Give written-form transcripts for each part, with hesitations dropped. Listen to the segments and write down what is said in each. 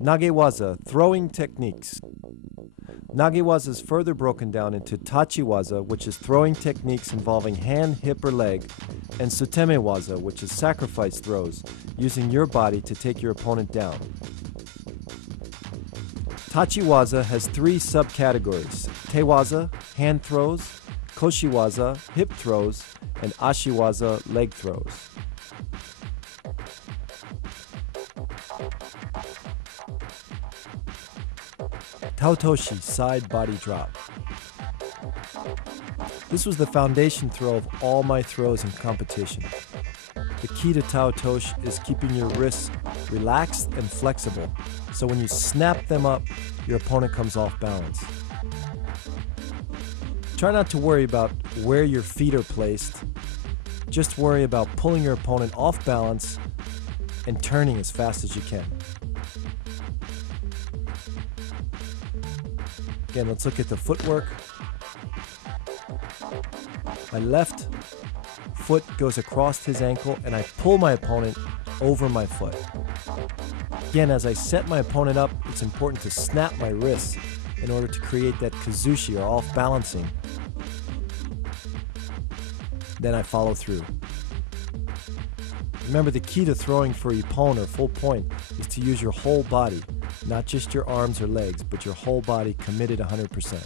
Nagewaza, throwing techniques. Nagewaza is further broken down into tachiwaza, which is throwing techniques involving hand, hip, or leg, and sutemewaza, which is sacrifice throws, using your body to take your opponent down. Tachiwaza has three subcategories: tewaza, hand throws; koshiwaza, hip throws; and ashiwaza, leg throws. Taotoshi, side body drop. This was the foundation throw of all my throws in competition. The key to Taotoshi is keeping your wrists relaxed and flexible, so when you snap them up, your opponent comes off balance. Try not to worry about where your feet are placed. Just worry about pulling your opponent off balance and turning as fast as you can. Again, let's look at the footwork. My left foot goes across his ankle and I pull my opponent over my foot. Again, as I set my opponent up, it's important to snap my wrists in order to create that kazushi or off balancing. Then I follow through. Remember, the key to throwing for ippon or full point is to use your whole body, not just your arms or legs, but your whole body committed 100%.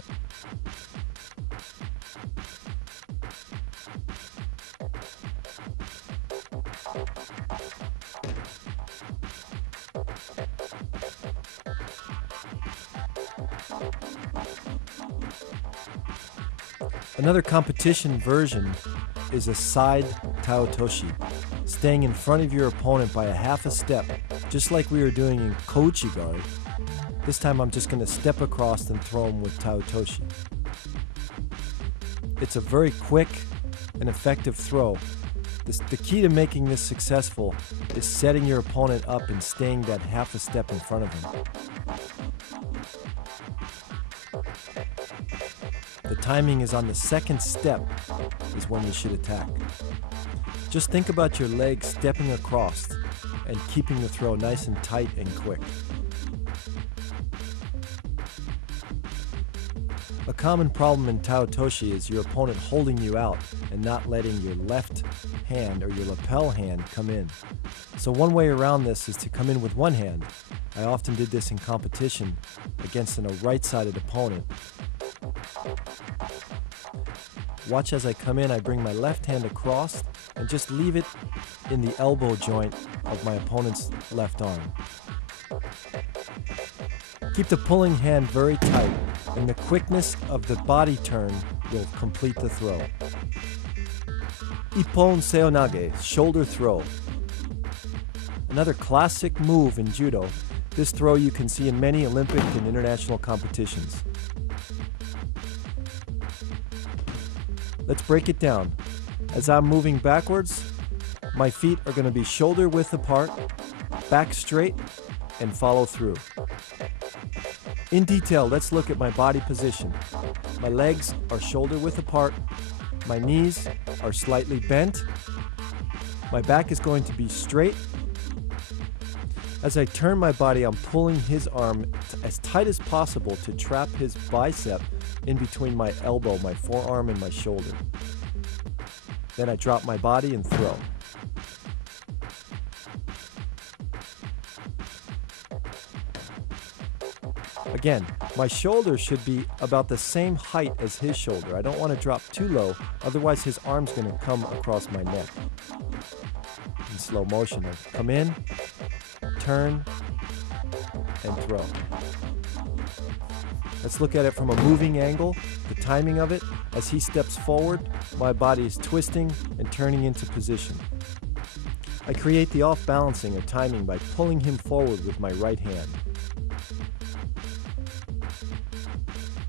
Another competition version is a side taotoshi, staying in front of your opponent by a half a step, just like we were doing in kouchi-gari. This time I'm just going to step across and throw him with taotoshi. It's a very quick and effective throw. The key to making this successful is setting your opponent up and staying that half a step in front of him. The timing is on the second step is when you should attack. Just think about your legs stepping across and keeping the throw nice and tight and quick. A common problem in taotoshi is your opponent holding you out and not letting your left hand or your lapel hand come in. So one way around this is to come in with one hand. I often did this in competition against a right-sided opponent. Watch as I come in, I bring my left hand across and just leave it in the elbow joint of my opponent's left arm. Keep the pulling hand very tight, and the quickness of the body turn will complete the throw. Ippon seonage, shoulder throw. Another classic move in judo. This throw you can see in many Olympic and international competitions. Let's break it down. As I'm moving backwards, my feet are going to be shoulder width apart, back straight, and follow through. In detail, let's look at my body position. My legs are shoulder width apart, my knees are slightly bent, my back is going to be straight. As I turn my body, I'm pulling his arm as tight as possible to trap his bicep in between my elbow, my forearm, and my shoulder. Then I drop my body and throw. Again, my shoulder should be about the same height as his shoulder. I don't want to drop too low, otherwise his arm's going to come across my neck. In slow motion, I come in, turn, and throw. Let's look at it from a moving angle, the timing of it. As he steps forward, my body is twisting and turning into position. I create the off-balancing or timing by pulling him forward with my right hand.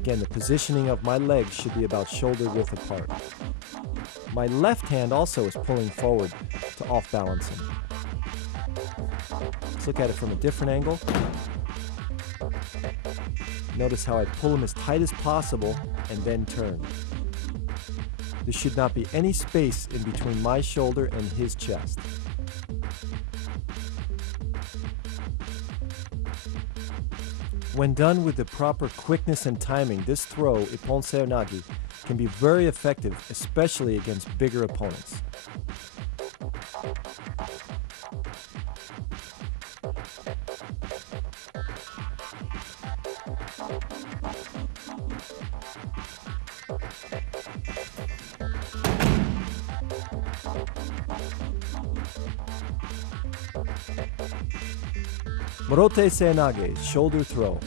Again, the positioning of my legs should be about shoulder width apart. My left hand also is pulling forward to off-balance him. Let's look at it from a different angle. Notice how I pull him as tight as possible and then turn. There should not be any space in between my shoulder and his chest. When done with the proper quickness and timing, this throw, Ippon Seonagi, can be very effective, especially against bigger opponents. Morote Seonage, shoulder throw.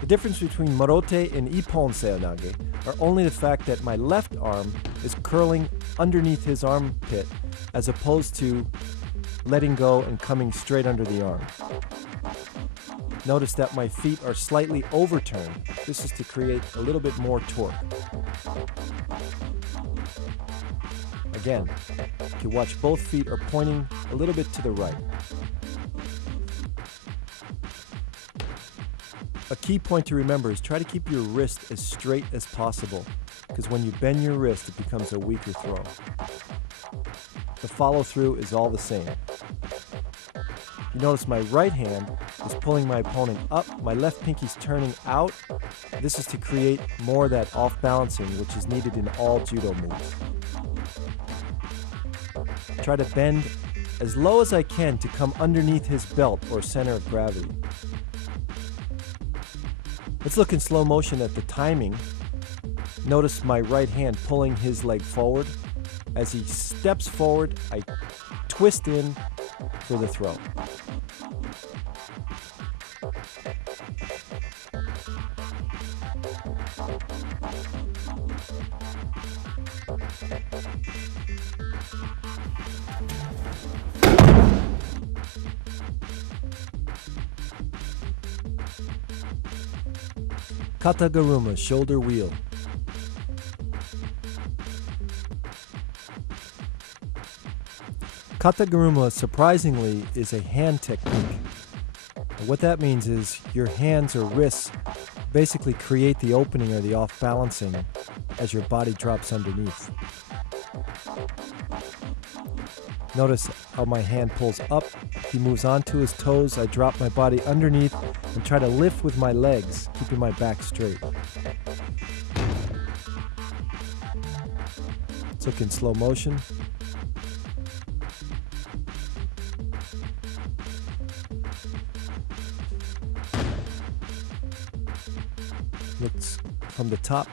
The difference between Morote and Ippon Seonage are only the fact that my left arm is curling underneath his armpit as opposed to letting go and coming straight under the arm. Notice that my feet are slightly overturned. This is to create a little bit more torque. Again, you watch both feet are pointing a little bit to the right. A key point to remember is try to keep your wrist as straight as possible, because when you bend your wrist, it becomes a weaker throw. The follow-through is all the same. You notice my right hand is pulling my opponent up, my left pinky's turning out. This is to create more of that off-balancing, which is needed in all judo moves. Try to bend as low as I can to come underneath his belt or center of gravity. Let's look in slow motion at the timing. Notice my right hand pulling his leg forward. As he steps forward, I twist in for the throw. Kataguruma, shoulder wheel. Kataguruma, surprisingly, is a hand technique. What that means is your hands or wrists basically create the opening or the off-balancing as your body drops underneath. Notice how my hand pulls up, he moves onto his toes, I drop my body underneath and try to lift with my legs, keeping my back straight. Let's look in slow motion. Looks from the top.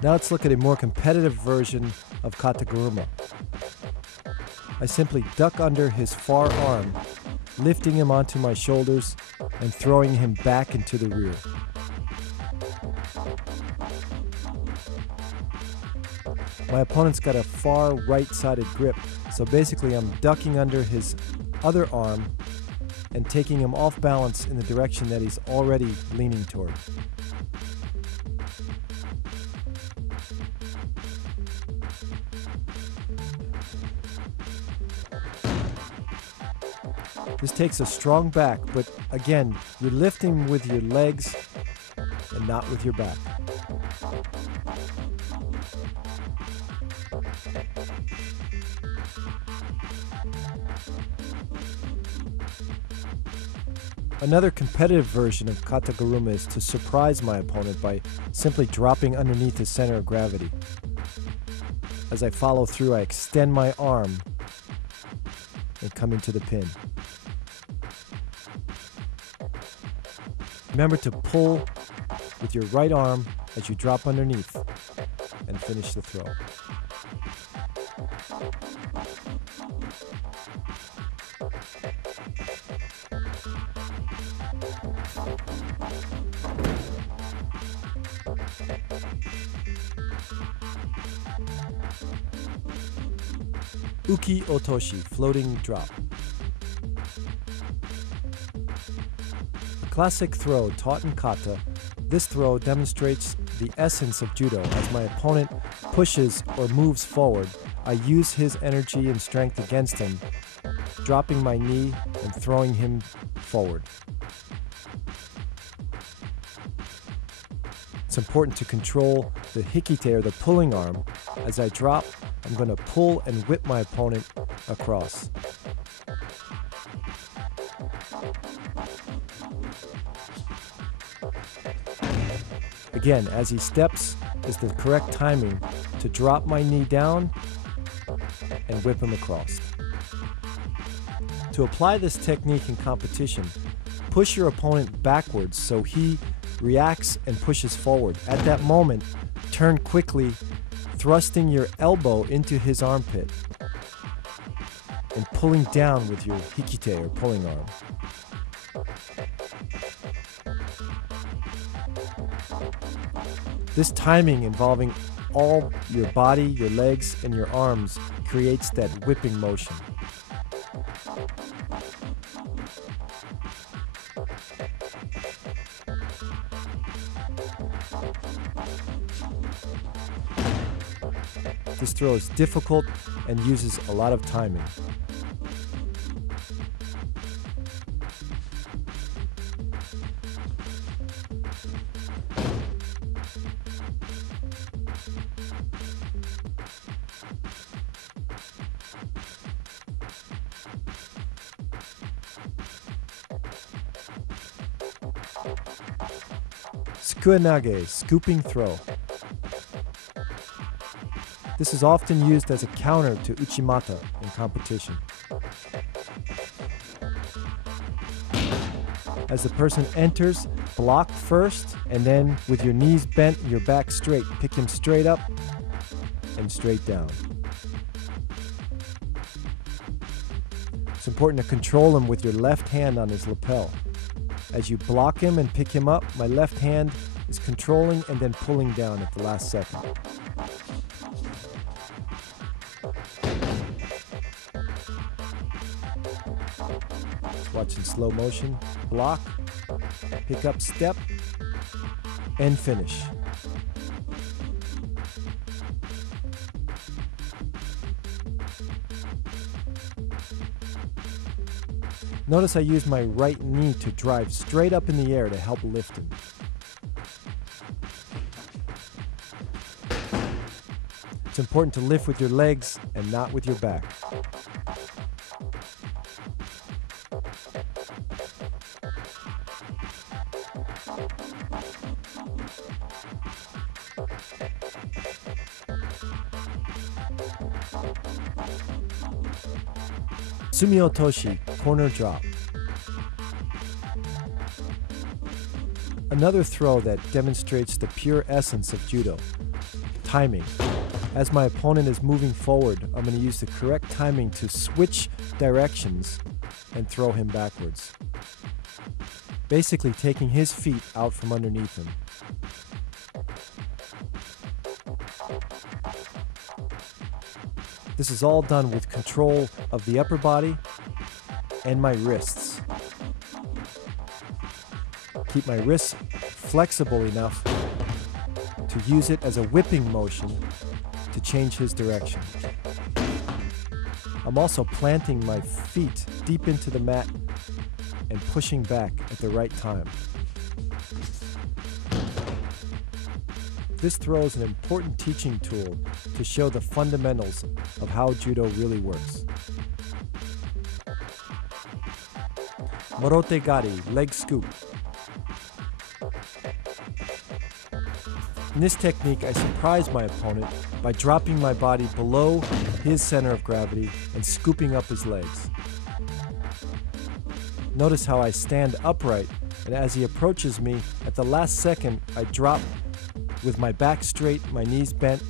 Now let's look at a more competitive version of Kataguruma. I simply duck under his far arm, lifting him onto my shoulders and throwing him back into the rear. My opponent's got a far right-sided grip, so basically I'm ducking under his other arm and taking him off balance in the direction that he's already leaning toward. This takes a strong back, but again, you're lifting with your legs and not with your back. Another competitive version of Kataguruma is to surprise my opponent by simply dropping underneath his center of gravity. As I follow through, I extend my arm and come into the pin. Remember to pull with your right arm as you drop underneath and finish the throw. Uki Otoshi, floating drop. A classic throw taught in kata, this throw demonstrates the essence of judo. As my opponent pushes or moves forward, I use his energy and strength against him, dropping my knee and throwing him forward. It's important to control the hikite, or the pulling arm. As I drop, I'm going to pull and whip my opponent across. Again, as he steps, is the correct timing to drop my knee down and whip him across. To apply this technique in competition, push your opponent backwards so he reacts and pushes forward. At that moment, turn quickly, thrusting your elbow into his armpit and pulling down with your hikite, or pulling arm. This timing involving all your body, your legs, and your arms creates that whipping motion. This throw is difficult and uses a lot of timing. Tsukuenage, scooping throw. This is often used as a counter to uchimata in competition. As the person enters, block first, and then with your knees bent and your back straight, pick him straight up and straight down. It's important to control him with your left hand on his lapel. As you block him and pick him up, my left hand is controlling and then pulling down at the last second. Let's watch in slow motion. Block, pick up, step, and finish. Notice I use my right knee to drive straight up in the air to help lift him. It's important to lift with your legs and not with your back. Sumiotoshi, corner drop. Another throw that demonstrates the pure essence of judo. Timing. As my opponent is moving forward, I'm going to use the correct timing to switch directions and throw him backwards. Basically taking his feet out from underneath him. This is all done with control of the upper body and my wrists. Keep my wrists flexible enough to use it as a whipping motion to change his direction. I'm also planting my feet deep into the mat and pushing back at the right time. This throw is an important teaching tool to show the fundamentals of how judo really works. Morote gari, leg scoop. In this technique, I surprise my opponent by dropping my body below his center of gravity and scooping up his legs. Notice how I stand upright, and as he approaches me, at the last second, I drop with my back straight, my knees bent,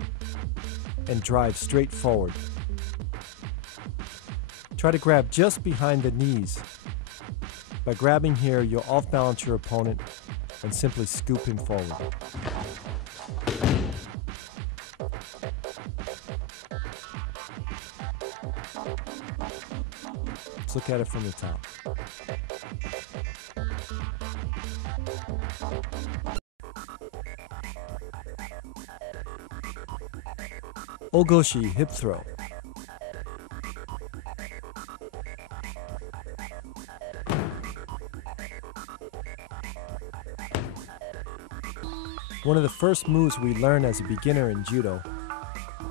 and drive straight forward. Try to grab just behind the knees. By grabbing here, you'll off-balance your opponent and simply scoop him forward. Let's look at it from the top. Ogoshi, hip throw. one of the first moves we learn as a beginner in Judo.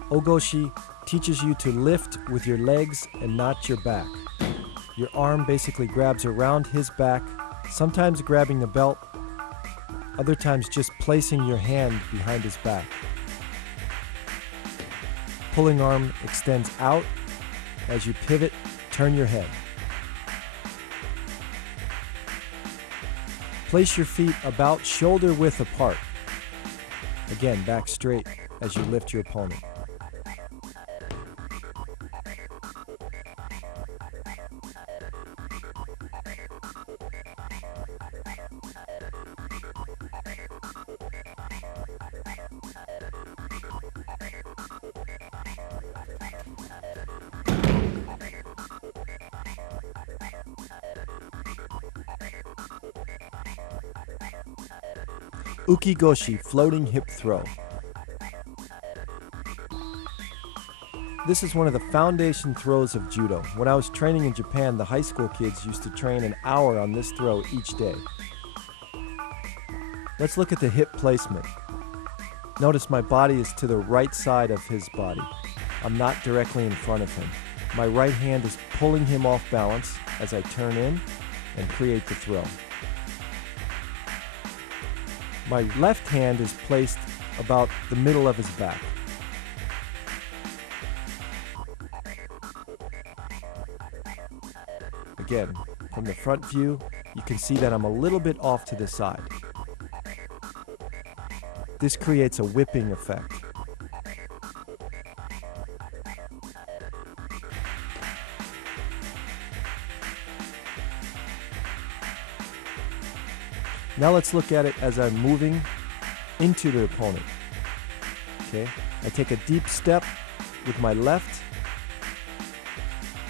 Ogoshi teaches you to lift with your legs and not your back. Your arm basically grabs around his back, sometimes grabbing the belt, other times just placing your hand behind his back. Pulling arm extends out. As you pivot, turn your head. Place your feet about shoulder width apart. Again, back straight as you lift your opponent. Ukigoshi, floating hip throw. This is one of the foundation throws of Judo. When I was training in Japan, the high school kids used to train an hour on this throw each day. Let's look at the hip placement. Notice my body is to the right side of his body. I'm not directly in front of him. My right hand is pulling him off balance as I turn in and create the throw. My left hand is placed about the middle of his back. Again, from the front view, you can see that I'm a little bit off to the side. This creates a whipping effect. Now let's look at it as I'm moving into the opponent. Okay, I take a deep step with my left,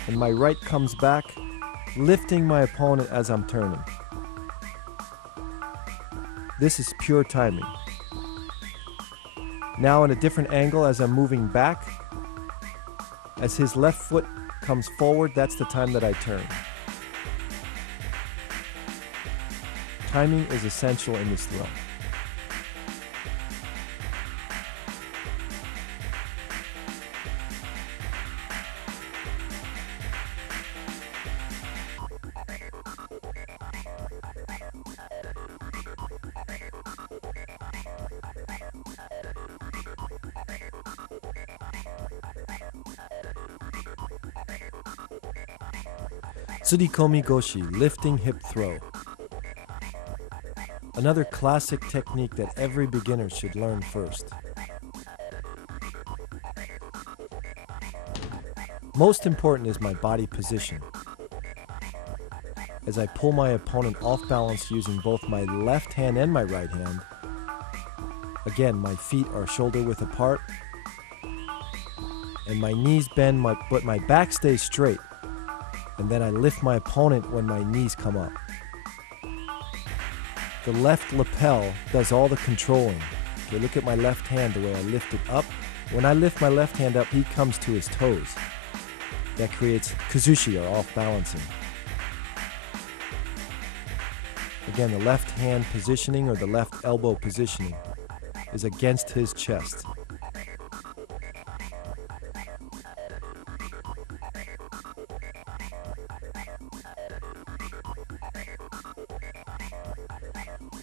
and my right comes back, lifting my opponent as I'm turning. This is pure timing. Now in a different angle as I'm moving back, as his left foot comes forward, that's the time that I turn. Timing is essential in this throw. Tsurikomi goshi, lifting hip throw. Another classic technique that every beginner should learn first. Most important is my body position. As I pull my opponent off balance using both my left hand and my right hand, again, my feet are shoulder width apart, and my knees bend, but my back stays straight. And then I lift my opponent when my knees come up. The left lapel does all the controlling. Okay, look at my left hand, the way I lift it up. When I lift my left hand up, he comes to his toes. That creates kazushi, or off balancing. Again, the left hand positioning or the left elbow positioning is against his chest.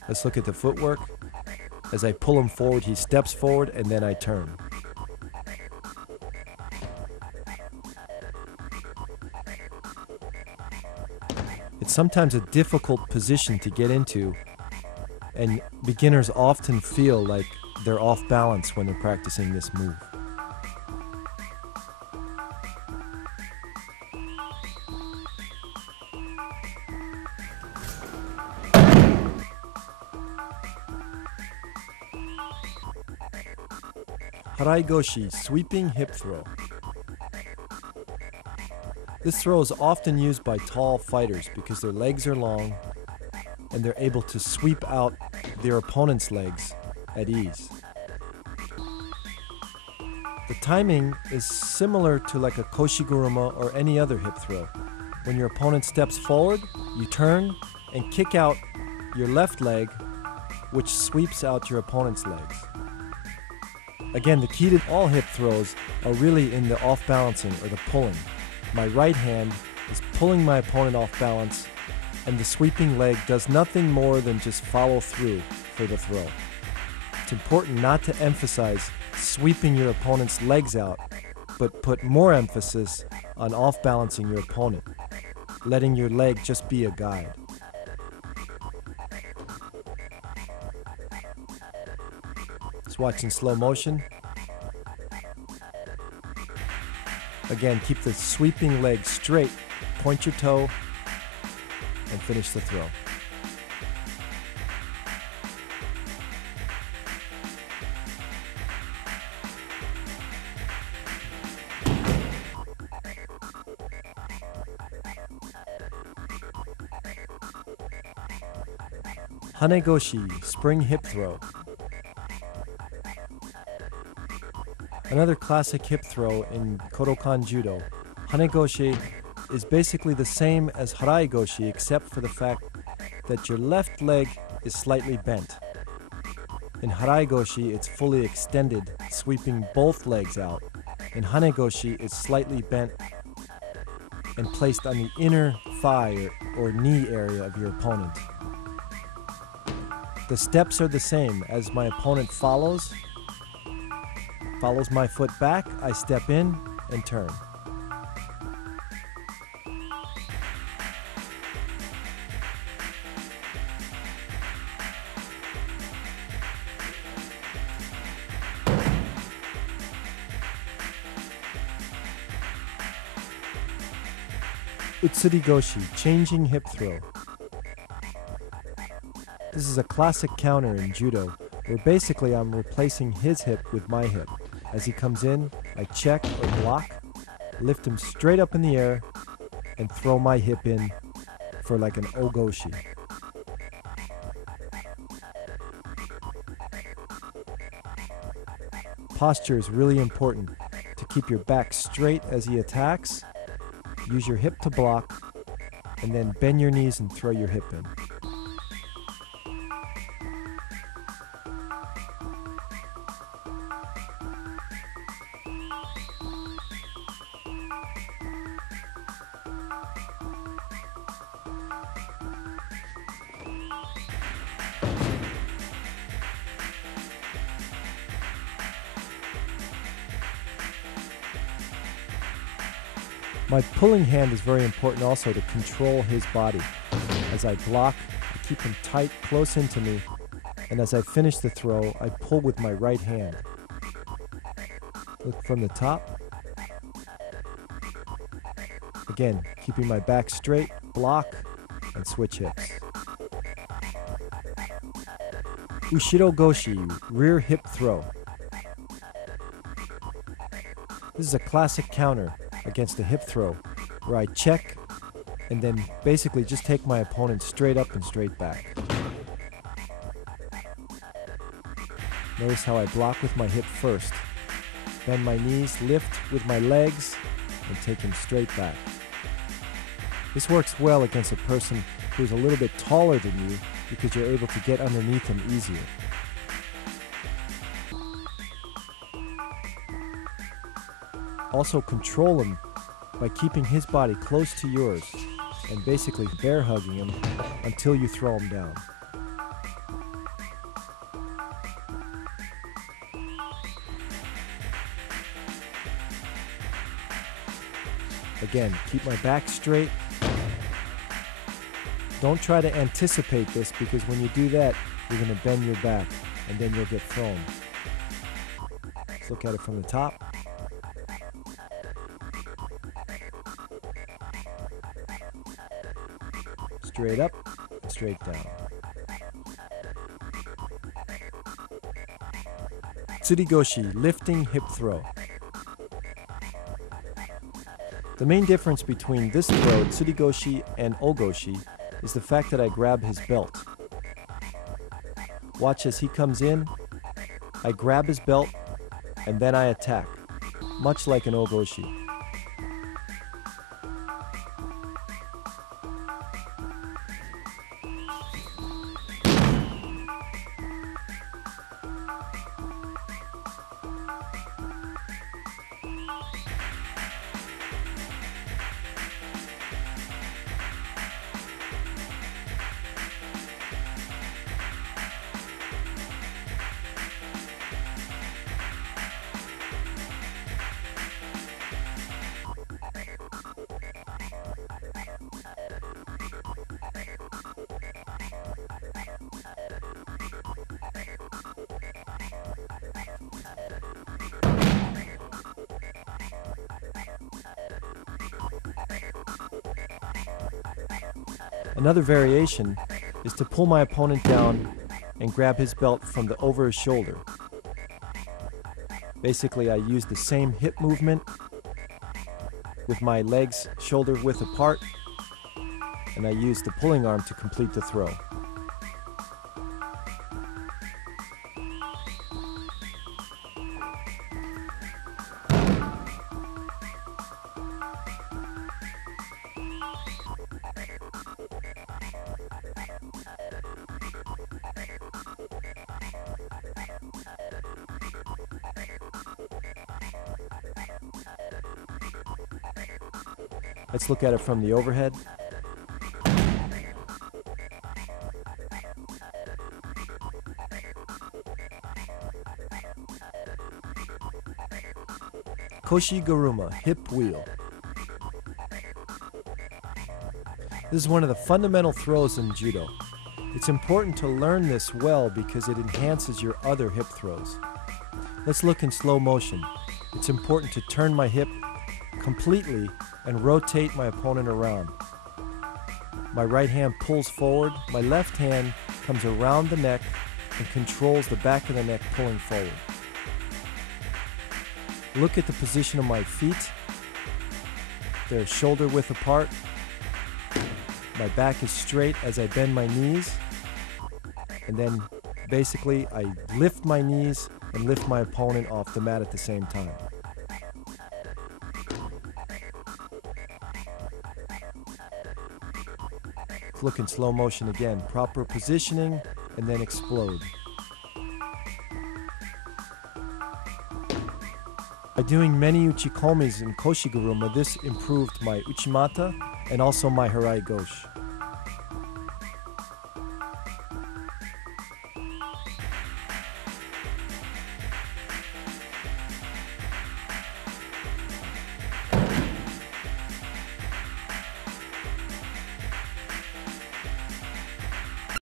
Let's look at the footwork. As I pull him forward, he steps forward, and then I turn. It's sometimes a difficult position to get into, and beginners often feel like they're off balance when they're practicing this move. Haraigoshi, sweeping hip throw. This throw is often used by tall fighters because their legs are long and they're able to sweep out their opponent's legs at ease. The timing is similar to like a koshiguruma or any other hip throw. When your opponent steps forward, you turn and kick out your left leg which sweeps out your opponent's legs. Again, the key to all hip throws are really in the off-balancing or the pulling. My right hand is pulling my opponent off balance, and the sweeping leg does nothing more than just follow through for the throw. It's important not to emphasize sweeping your opponent's legs out, but put more emphasis on off-balancing your opponent, letting your leg just be a guide. Let's watch in slow motion. Again, keep the sweeping leg straight, point your toe, and finish the throw. Hanegoshi, spring hip throw. Another classic hip throw in Kodokan Judo. Hanegoshi is basically the same as Haraigoshi except for the fact that your left leg is slightly bent. In Haraigoshi, it's fully extended, sweeping both legs out. In Hanegoshi, it's slightly bent and placed on the inner thigh or knee area of your opponent. The steps are the same. As my opponent follows my foot back, I step in and turn. Utsurigoshi, changing hip throw. This is a classic counter in Judo, where basically I'm replacing his hip with my hip. As he comes in, I check or block, lift him straight up in the air, and throw my hip in for like an ogoshi. Posture is really important to keep your back straight as he attacks. Use your hip to block, and then bend your knees and throw your hip in. My pulling hand is very important also to control his body. As I block, I keep him tight, close into me, and as I finish the throw, I pull with my right hand. Look from the top. Again, keeping my back straight, block, and switch hips. Ushiro Goshi, rear hip throw. This is a classic counter against a hip throw, where I check and then basically just take my opponent straight up and straight back. Notice how I block with my hip first, bend my knees, lift with my legs, and take him straight back. This works well against a person who's a little bit taller than you because you're able to get underneath him easier. Also control him by keeping his body close to yours and basically bear hugging him until you throw him down. Again, keep my back straight. Don't try to anticipate this because when you do that, you're going to bend your back and then you'll get thrown. Let's look at it from the top. Straight up, and straight down. Tsurigoshi, lifting hip throw. The main difference between this throw, Tsurigoshi, and Ogoshi is the fact that I grab his belt. Watch as he comes in, I grab his belt, and then I attack, much like an Ogoshi. Another variation is to pull my opponent down and grab his belt from over his shoulder. Basically, I use the same hip movement with my legs shoulder width apart, and I use the pulling arm to complete the throw. Let's look at it from the overhead. Koshi-garuma, hip wheel. This is one of the fundamental throws in Judo. It's important to learn this well because it enhances your other hip throws. Let's look in slow motion. It's important to turn my hip completely and rotate my opponent around. My right hand pulls forward, my left hand comes around the neck and controls the back of the neck pulling forward. Look at the position of my feet. They're shoulder width apart. My back is straight as I bend my knees. And then basically I lift my knees and lift my opponent off the mat at the same time. Look in slow motion again. Proper positioning and then explode. By doing many uchikomis in Koshi-garuma, this improved my uchimata and also my harai goshi.